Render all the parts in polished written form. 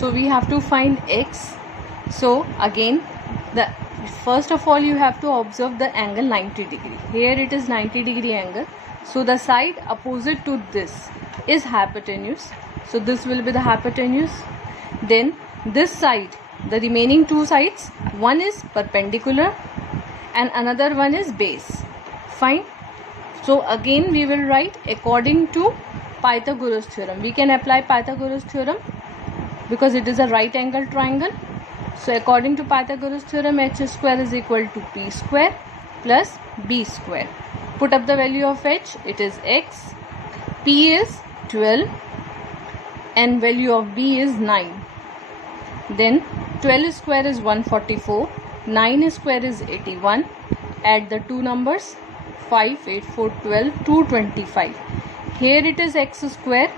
So we have to find x. So again, first of all you have to observe the angle 90 degree. Here it is 90 degree angle. So the side opposite to this is hypotenuse. So this will be the hypotenuse. Then this side, the remaining two sides, one is perpendicular and another one is base. Fine. So again we will write according to Pythagoras theorem. We can apply Pythagoras theorem because it is a right angle triangle. So according to Pythagoras theorem, h square is equal to p square plus b square. Put up the value of h, it is x, p is 12 and value of b is 9. Then 12 square is 144, 9 square is 81. Add the two numbers, 5, 8, 4, 12, 225. Here it is x square.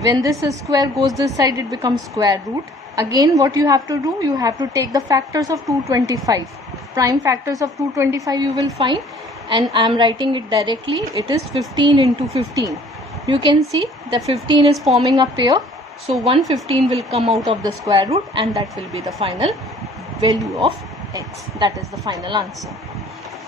When this square goes this side, it becomes square root. Again, what you have to do, you have to take the factors of 225. Prime factors of 225 you will find, and I am writing it directly. It is 15 into 15. You can see the 15 is forming a pair. So 115 will come out of the square root, and that will be the final value of x. That is the final answer.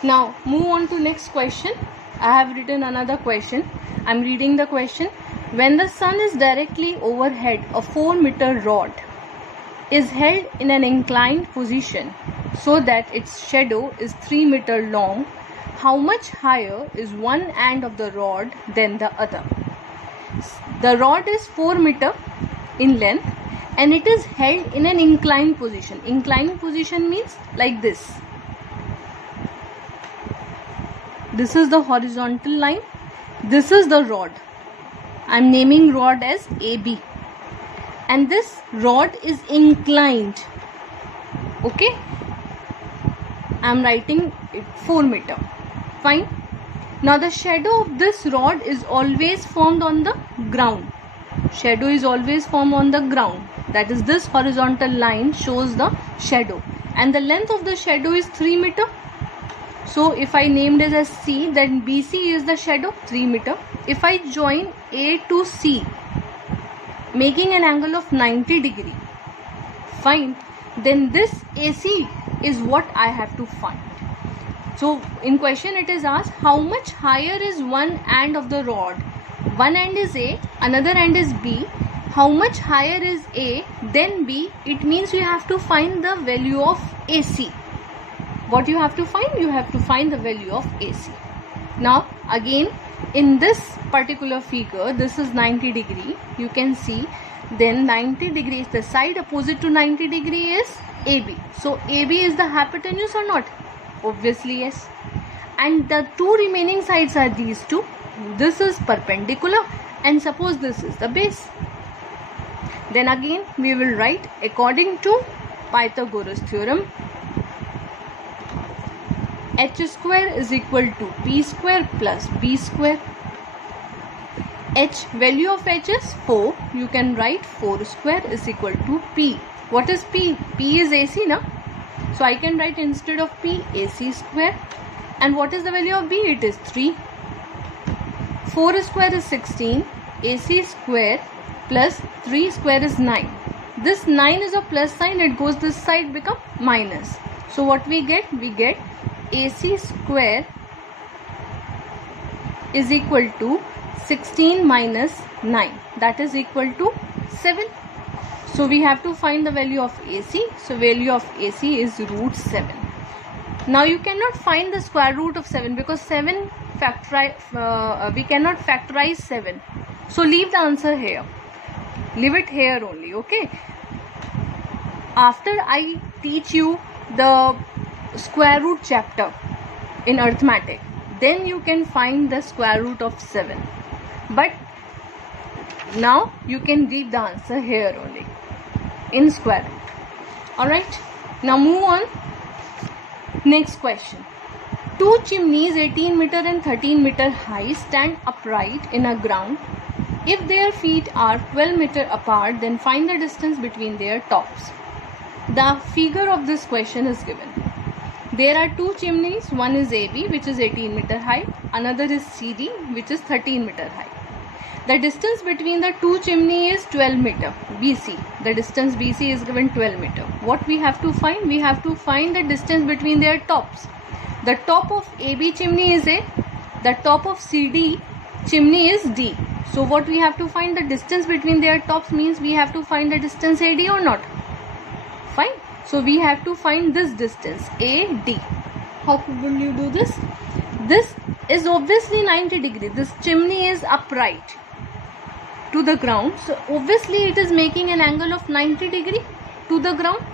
Now move on to next question. I have written another question. I am reading the question. When the sun is directly overhead, a 4-meter rod is held in an inclined position so that its shadow is 3 meters long. How much higher is one end of the rod than the other? The rod is 4 meters in length and it is held in an inclined position. Inclined position means like this. This is the horizontal line. This is the rod. I am naming rod as AB. And this rod is inclined. Okay. I am writing it 4 meters. Fine. Now the shadow of this rod is always formed on the ground. Shadow is always formed on the ground. That is, this horizontal line shows the shadow. And the length of the shadow is 3 meters. So if I named it as C, then BC is the shadow, 3 meters. If I join A to C, making an angle of 90 degree, fine, then this AC is what I have to find. So in question it is asked, how much higher is one end of the rod? One end is A, another end is B. How much higher is A then B? It means you have to find the value of AC. What you have to find? You have to find the value of AC. Now again, in this particular figure, this is 90 degree. You can see then 90 degrees, the side opposite to 90 degree is AB. So AB is the hypotenuse or not? Obviously yes. And the two remaining sides are these two. This is perpendicular and suppose this is the base. Then again we will write according to Pythagoras theorem, h square is equal to p square plus b square. H, value of h is 4. You can write 4 square is equal to p. What is p? P is AC, na? So I can write instead of p, AC square. And what is the value of b? It is 3. 4 square is 16. AC square plus 3 square is 9. This 9 is a plus sign. It goes this side, become minus. So what we get? We get AC square is equal to 16 minus 9. That is equal to 7. So we have to find the value of AC. So value of AC is root 7. Now you cannot find the square root of 7 because 7 we cannot factorize 7. So leave the answer here. Leave it here only. Okay. After I teach you the square root chapter in arithmetic, then you can find the square root of 7. But now you can leave the answer here only in square root. Alright. Now move on. Next question. Two chimneys 18 meter and 13 meter high stand upright in a ground. If their feet are 12 meter apart, then find the distance between their tops. The figure of this question is given. There are two chimneys. One is AB, which is 18 meter high. Another is CD, which is 13 meter high. The distance between the two chimney is 12 meter. BC. The distance BC is given 12 meter. What we have to find? We have to find the distance between their tops. The top of AB chimney is A. The top of CD chimney is D. So what we have to find? The distance between their tops means we have to find the distance AD or not? Fine. So we have to find this distance AD. How will you do this? This is obviously 90 degree. This chimney is upright to the ground. So obviously it is making an angle of 90 degree to the ground.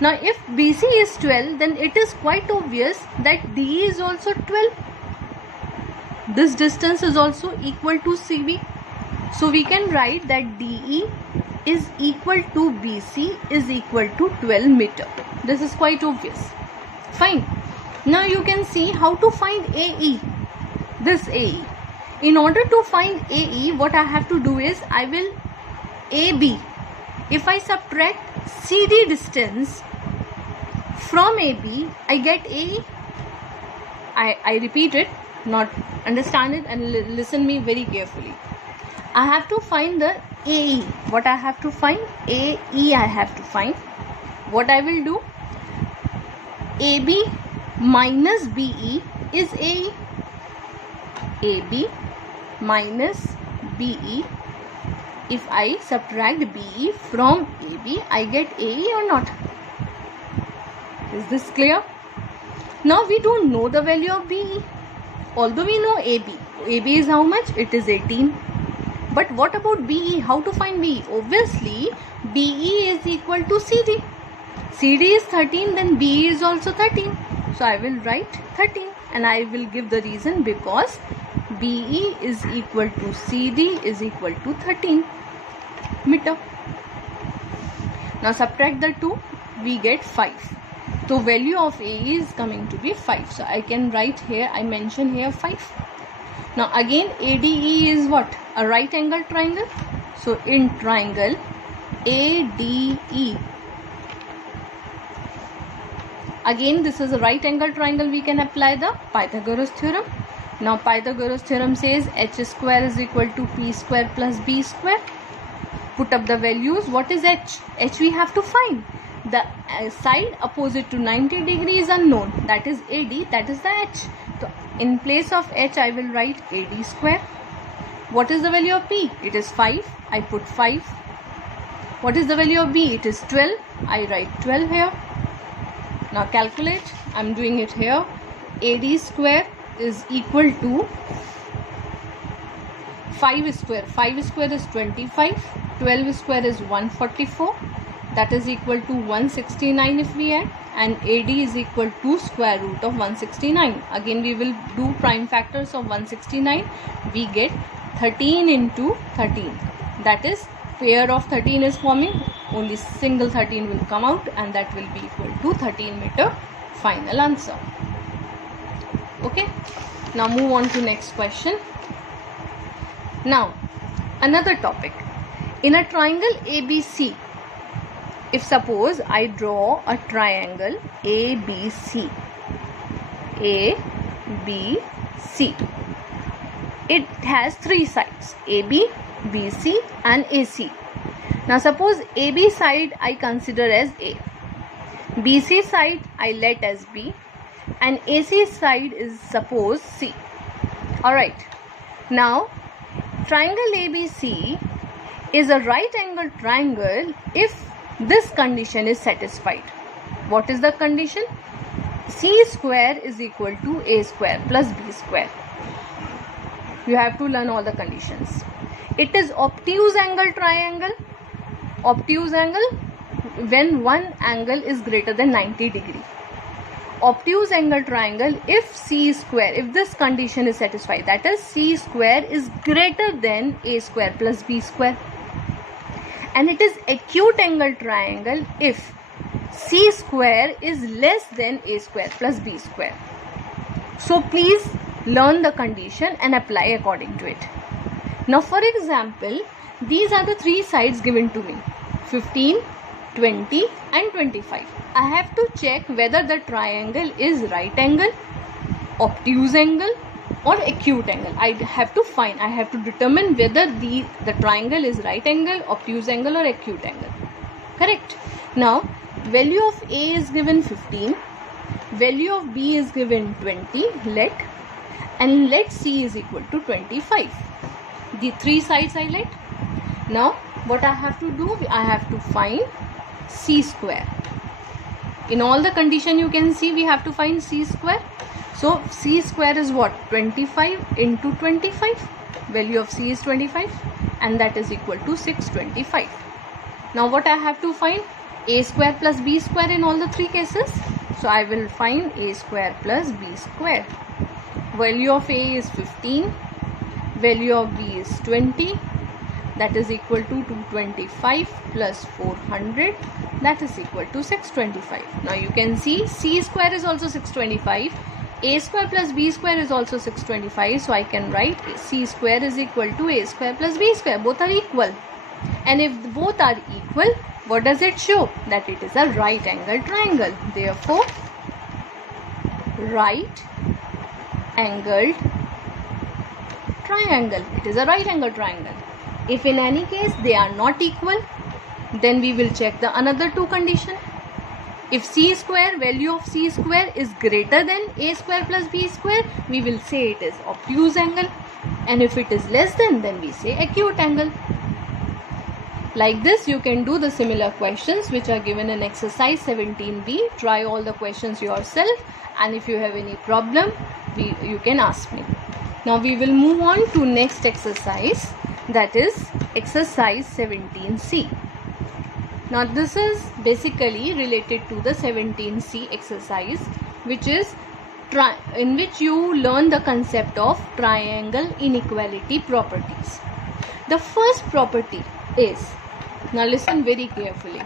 Now if BC is 12, then it is quite obvious that DE is also 12. This distance is also equal to CB. So we can write that DE is equal to BC is equal to 12 meter. This is quite obvious. Fine. Now you can see how to find AE. This AE. In order to find AE, what I have to do is I will AB. If I subtract CD distance from AB, I get AE. I repeat it, not understand it and listen me very carefully. I have to find the AE. What I have to find? AE I have to find. What I will do? AB minus BE is AE. AB minus BE. If I subtract BE from AB, I get AE or not? Is this clear? Now we don't know the value of BE. Although we know AB. AB is how much? It is 18. But what about BE? How to find BE? Obviously, BE is equal to CD. CD is 13, then BE is also 13. So I will write 13 and I will give the reason because BE is equal to CD is equal to 13 meter. Now subtract the 2, we get 5. So value of AE is coming to be 5. So I can write here, I mention here 5. Now again ADE is what? A right angle triangle. So in triangle ADE, again this is a right angle triangle, we can apply the Pythagoras theorem. Now Pythagoras theorem says h square is equal to p square plus b square. Put up the values. What is h? H we have to find. The side opposite to 90 degree is unknown, that is AD, that is the h. So in place of h I will write AD square. What is the value of p? It is 5. I put 5. What is the value of b? It is 12. I write 12 here. Now calculate. I am doing it here. AD square is equal to 5 square. 5 square is 25. 12 square is 144. That is equal to 169 if we add, and AD is equal to square root of 169. Again we will do prime factors of 169. We get 13 into 13. That is, pair of 13 is forming. Only single 13 will come out and that will be equal to 13 meter. Final answer. Okay. Now move on to next question. Now another topic. In a triangle ABC, if suppose I draw a triangle ABC, it has three sides, AB, BC and AC. Now suppose AB side I consider as A, BC side I let as B, and AC side is suppose C. Alright, now triangle ABC is a right angle triangle if this condition is satisfied. What is the condition? C square is equal to A square plus B square. You have to learn all the conditions. It is obtuse angle triangle. Obtuse angle when one angle is greater than 90 degree. Obtuse angle triangle if C square, if this condition is satisfied, that is C square is greater than A square plus B square. And it is acute angle triangle if C square is less than A square plus B square. So please learn the condition and apply according to it. Now for example, these are the three sides given to me, 15, 20 and 25. I have to check whether the triangle is right angle, obtuse angle or acute angle. I have to determine whether the triangle is right angle, obtuse angle or acute angle. Correct. Now value of A is given 15, value of B is given 20, let C is equal to 25. The three sides I let. Now what I have to do, I have to find C square. In all the condition you can see we have to find C square. So C square is what? 25 into 25. Value of C is 25 and that is equal to 625. Now what I have to find? A square plus B square in all the three cases. So I will find A square plus B square. Value of A is 15. Value of B is 20. That is equal to 225 plus 400. That is equal to 625. Now you can see C square is also 625. A square plus B square is also 625. So I can write C square is equal to A square plus B square. Both are equal. And if both are equal, what does it show? That it is a right angle triangle. Therefore, right angled triangle. It is a right angle triangle. If in any case they are not equal, then we will check the another two condition. If C square, value of C square is greater than A square plus B square, we will say it is obtuse angle. And if it is less than, then we say acute angle. Like this, you can do the similar questions which are given in exercise 17b. Try all the questions yourself, and if you have any problem, you can ask me. Now we will move on to next exercise, that is exercise 17c. Now this is basically related to the 17c exercise, which is in which you learn the concept of triangle inequality properties. The first property is, now listen very carefully,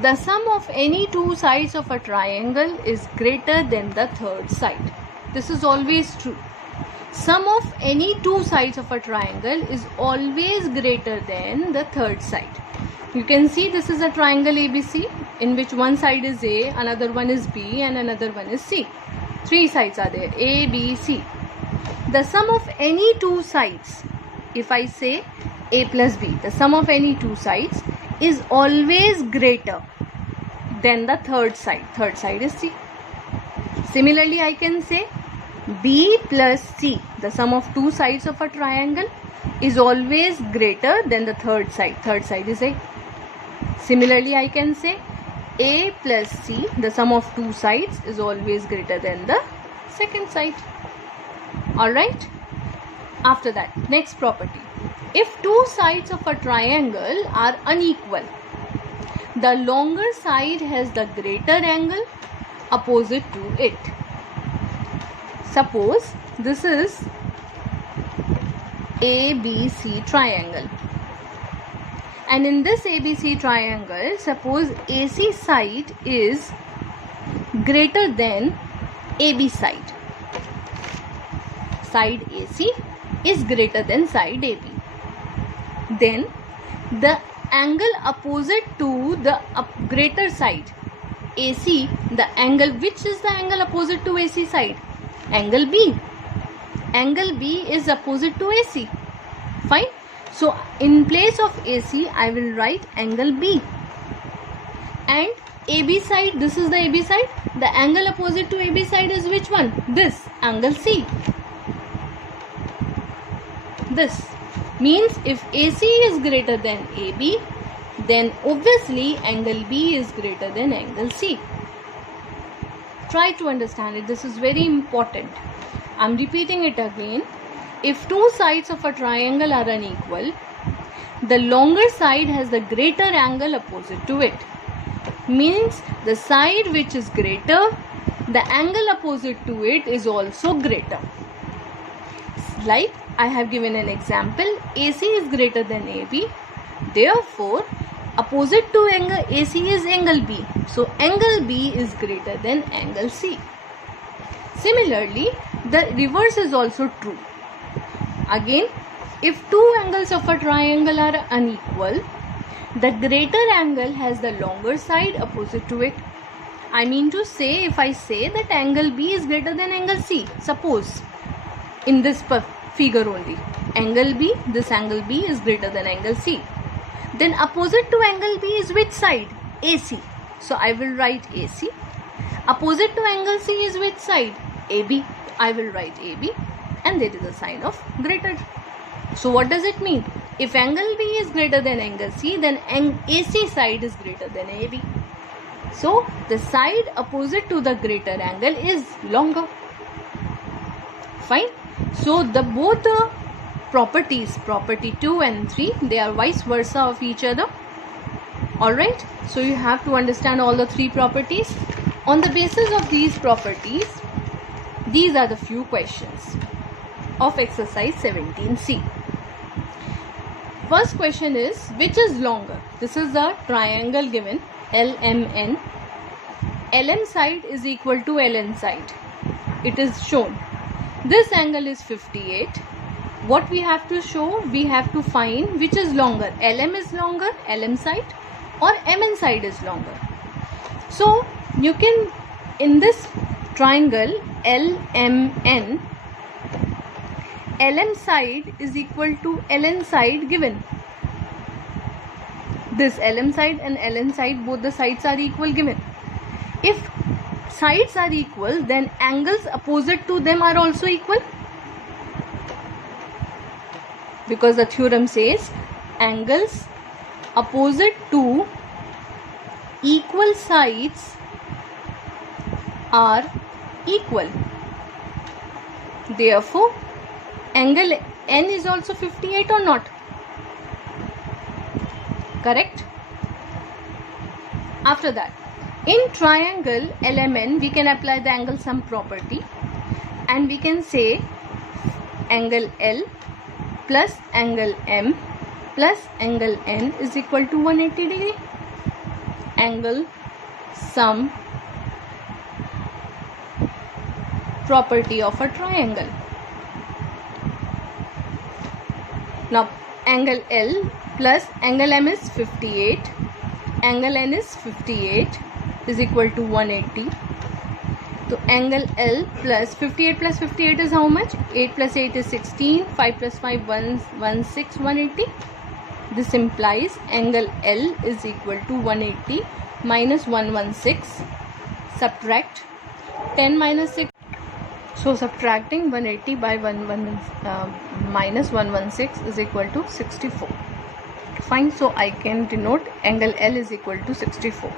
the sum of any two sides of a triangle is greater than the third side. This is always true. Sum of any two sides of a triangle is always greater than the third side. You can see this is a triangle ABC in which one side is A, another one is B and another one is C. Three sides are there, A, B, C. The sum of any two sides, if I say A plus B, the sum of any two sides is always greater than the third side. Third side is C. Similarly, I can say B plus C, the sum of two sides of a triangle is always greater than the third side. Third side is A. Similarly, I can say A plus C, the sum of two sides is always greater than the second side. Alright. After that, next property. If two sides of a triangle are unequal, the longer side has the greater angle opposite to it. Suppose this is ABC triangle, and in this ABC triangle, suppose AC side is greater than AB side. Side AC is greater than side AB. Then the angle opposite to the greater side AC, the angle, which is the angle opposite to AC side? Angle B. Angle B is opposite to AC. Fine. So in place of AC, I will write angle B. And AB side, this is the AB side. The angle opposite to AB side is which one? This, angle C. This means if AC is greater than AB, then obviously angle B is greater than angle C. Try to understand it. This is very important. I am repeating it again. If two sides of a triangle are unequal, the longer side has the greater angle opposite to it. Means the side which is greater, the angle opposite to it is also greater. Like I have given an example, AC is greater than AB. Therefore, opposite to angle AC is angle B. So angle B is greater than angle C. Similarly, the reverse is also true. Again, if two angles of a triangle are unequal, the greater angle has the longer side opposite to it. I mean to say, if I say that angle B is greater than angle C, suppose in this figure only. Angle B, this angle B is greater than angle C. Then opposite to angle B is which side? AC. So I will write AC. Opposite to angle C is which side? AB. I will write AB, and there is a sign of greater. So what does it mean? If angle B is greater than angle C, then AC side is greater than AB. So the side opposite to the greater angle is longer. Fine. So both the properties, property 2 and 3, they are vice versa of each other. Alright. So you have to understand all the 3 properties. On the basis of these properties, these are the few questions of exercise 17C. First question is, which is longer? This is the triangle given LMN. LM side is equal to LN side. It is shown. This angle is 58. What we have to show? We have to find which is longer. LM is longer, LM side, or MN side is longer. So you can, in this triangle LMN, LM side is equal to LN side given. This LM side and LN side, both the sides are equal given. If sides are equal, then angles opposite to them are also equal. Because the theorem says angles opposite to equal sides are equal. Therefore, angle N is also 58 or not? Correct? After that, in triangle LMN, we can apply the angle sum property, and we can say angle L plus angle M plus angle N is equal to 180 degree. Angle sum property of a triangle. Now angle L plus angle M is 58, angle N is 58 is equal to 180. So angle L plus 58 is how much? 8 plus 8 is 16, 5 plus 5 16, 180. This implies angle L is equal to 180 minus 116. Subtract 10 minus 6. So subtracting 180 by minus 116 is equal to 64. Fine. So I can denote angle L is equal to 64.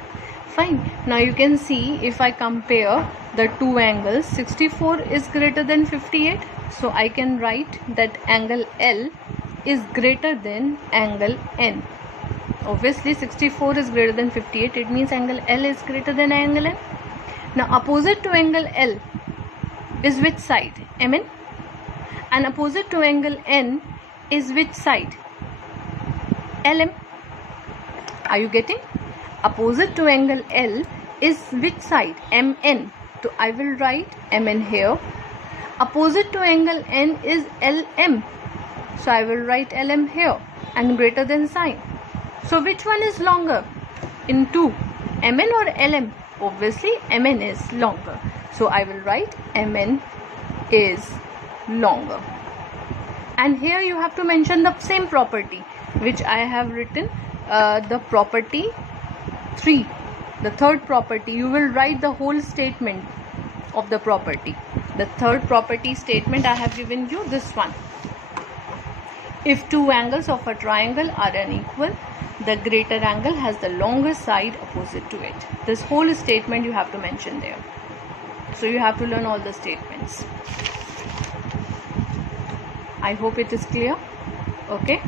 Fine. Now you can see, if I compare the two angles, 64 is greater than 58. So I can write that angle L is greater than angle N. Obviously 64 is greater than 58. It means angle L is greater than angle N. Now opposite to angle L is which side? MN. And opposite to angle N is which side? LM. Are you getting? Opposite to angle L is which side? MN. So I will write MN here. Opposite to angle N is LM. So I will write LM here, and greater than sign. So which one is longer in two? MN or LM? Obviously MN is longer. So I will write MN is longer. And here you have to mention the same property which I have written, the property 3, the third property. You will write the whole statement of the property. The third property statement I have given you, this one. If two angles of a triangle are unequal, the greater angle has the longer side opposite to it. This whole statement you have to mention there. So you have to learn all the statements. I hope it is clear. Okay.